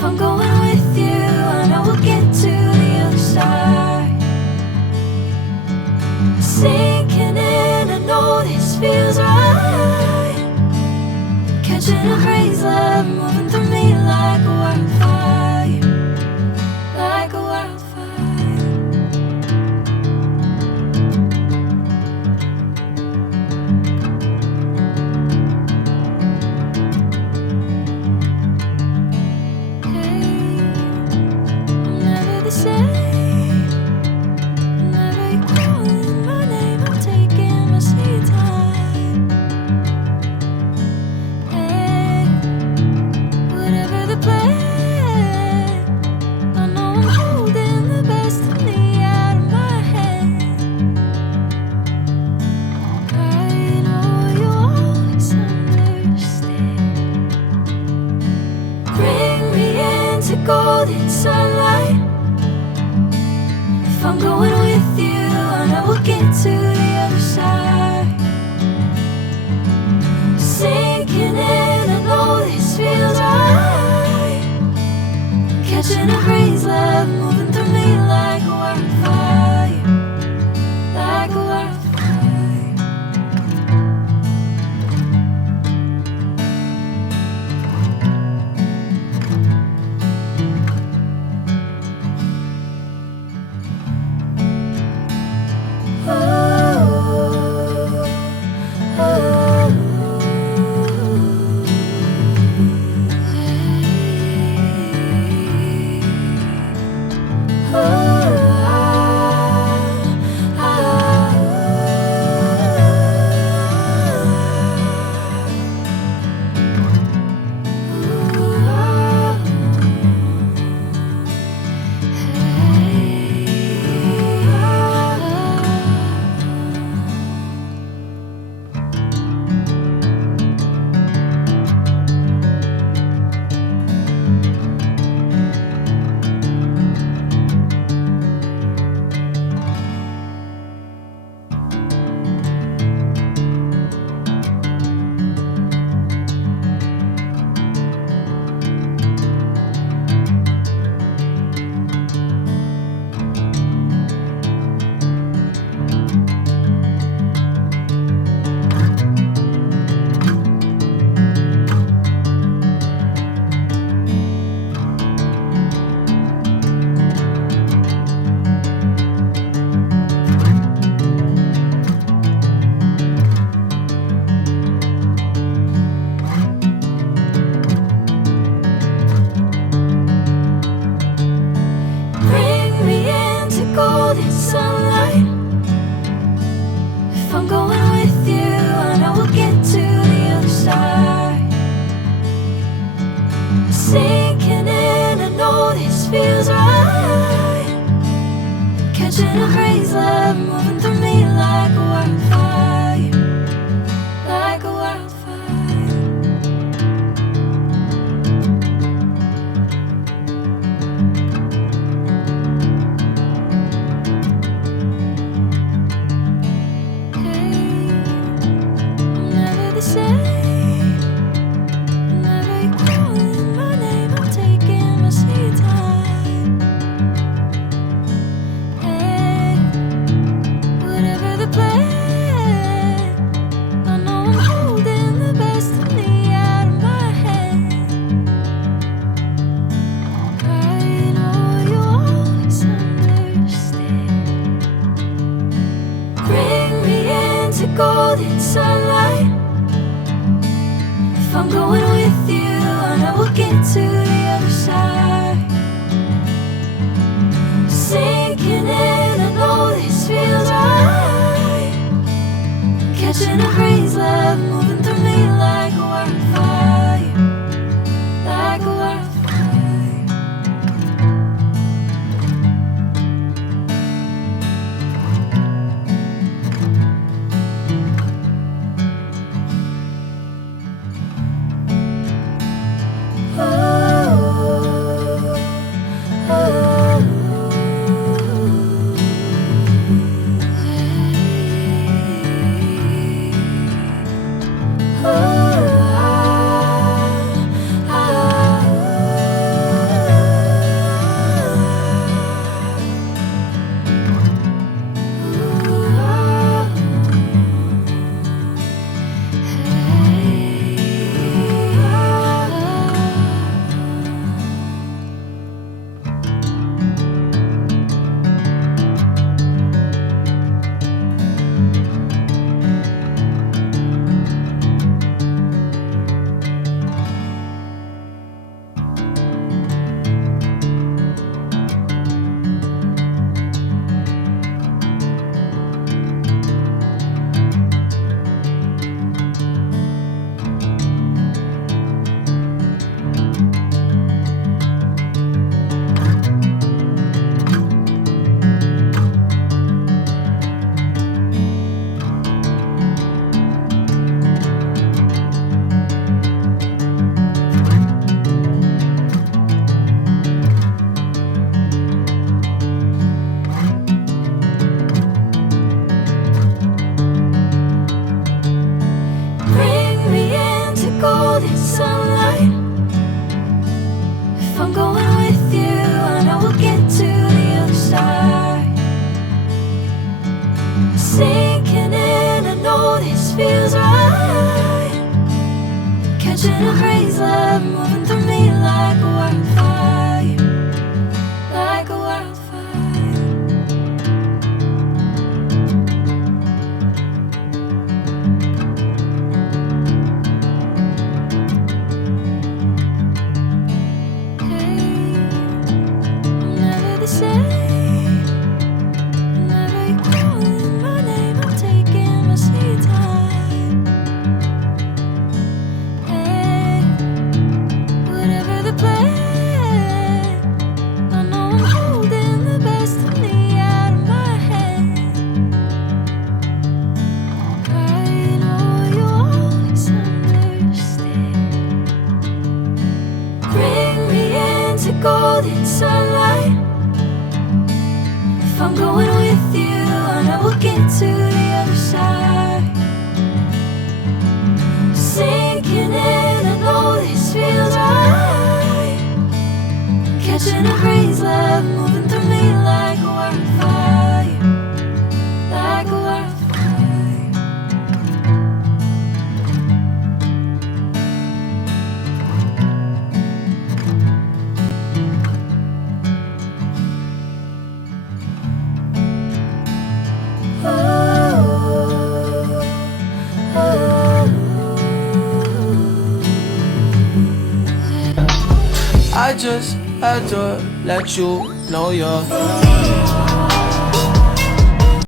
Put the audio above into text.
If I'm going with you, I know we'll get to the other side. Sinking in, I know this feels right. Catching a crazy love moving through me like a wildfire, like a wildfire. Golden sunlight. If I'm going with you, I know we'll get to the other side. Sinking in, I know this feels right. Catching a crazy love moving through me like a wildfire, like a wildfire. Golden sunlight. If I'm going with you, I know we'll get to the other side. Sinking in, I know this feels right. Catching a crazy love moving through me like a wildfire, like a wildfire. Golden sunlight. If I'm going with you, I know we'll get to the other side. Sinking in, I know this feels right. Catching a crazy love moving through me like a wildfire, like a wildfire. catching a crazy love moving through me like a wildfire, like a wildfire. Hey, I'm never the same. Whenever you're calling my name, I'm taking my sweet time. Hey, whatever the plan, I know I'm holding the best of me out of my head. I know you always understand. Bring me into golden sunlight. If I'm going with you, I know we'll get to the other side. Sinking in, I know this feels right. Catching a crazy love moving through me like a wildfire, like a wildfire. I just had to let you know you're